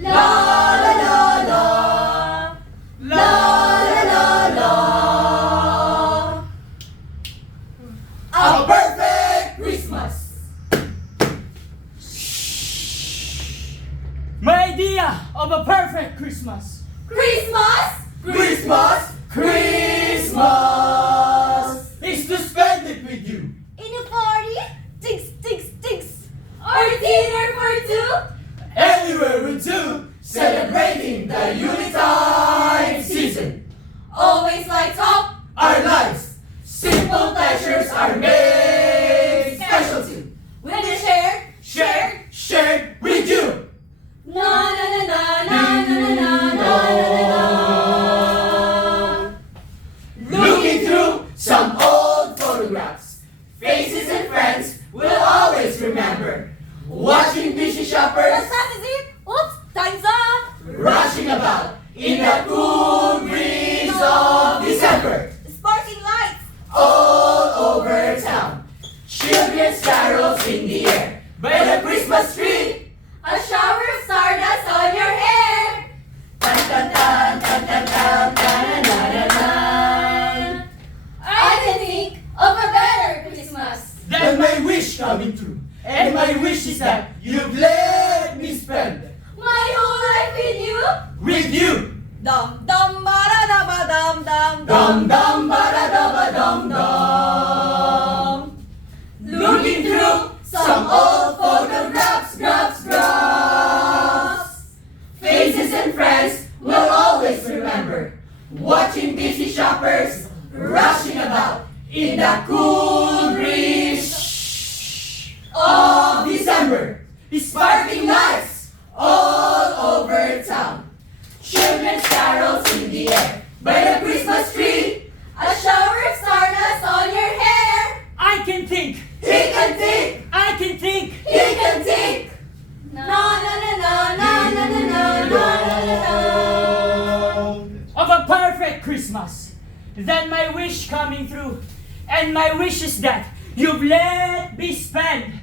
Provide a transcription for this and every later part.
La la la la. La la la la. A perfect Christmas. My idea of a perfect Christmas. Christmas? Christmas, Christmas is to spend it with you. In a party? Tigs, tigs, tigs. Or dinner for two? Anywhere with you, celebrating the Yuletide season. Always lights up. Our lives, simple pleasures are made specialty. When you share, Shared with you. Na na na na na na na na na na. Looking through some old photographs, faces and friends will always remember. Watching busy What shoppers time is it? Oops, time's up. rushing about in the cool breeze of December. Sparkling lights. All over town, children's carols in the air. By the Christmas tree, A shower of stardust on your hair. tan tan tan tan tan tan tan tan tan. I can think of a better Christmas. Then my wish coming true, and my wish is that you've let me spend My whole life with you. with you. Dum dum ba da da ba dum dum Dum dum ba da da ba dum dum. Looking through some old photographs, grabs. Faces and friends will always remember. Watching busy shoppers rushing about in the cool breeze of December. Sparkling lights all over town. Children's carols in the air. By the Christmas tree, A shower of stardust on your hair. I can think. he can think, I can think. he can think. Na na na na na na na na na na. Of a perfect Christmas. Then my wish coming through. And my wish is that you've let me spend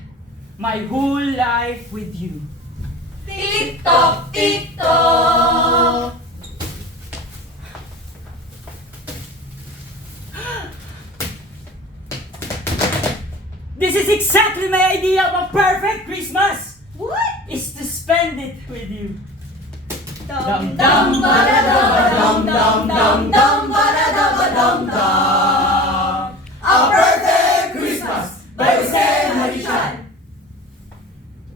my whole life with you. Tick tock, tick tock. This is exactly my idea of a perfect Christmas. What? Is to spend it with you. Dum dum ba da da ba dum dum dum dum ba da da ba dum dum.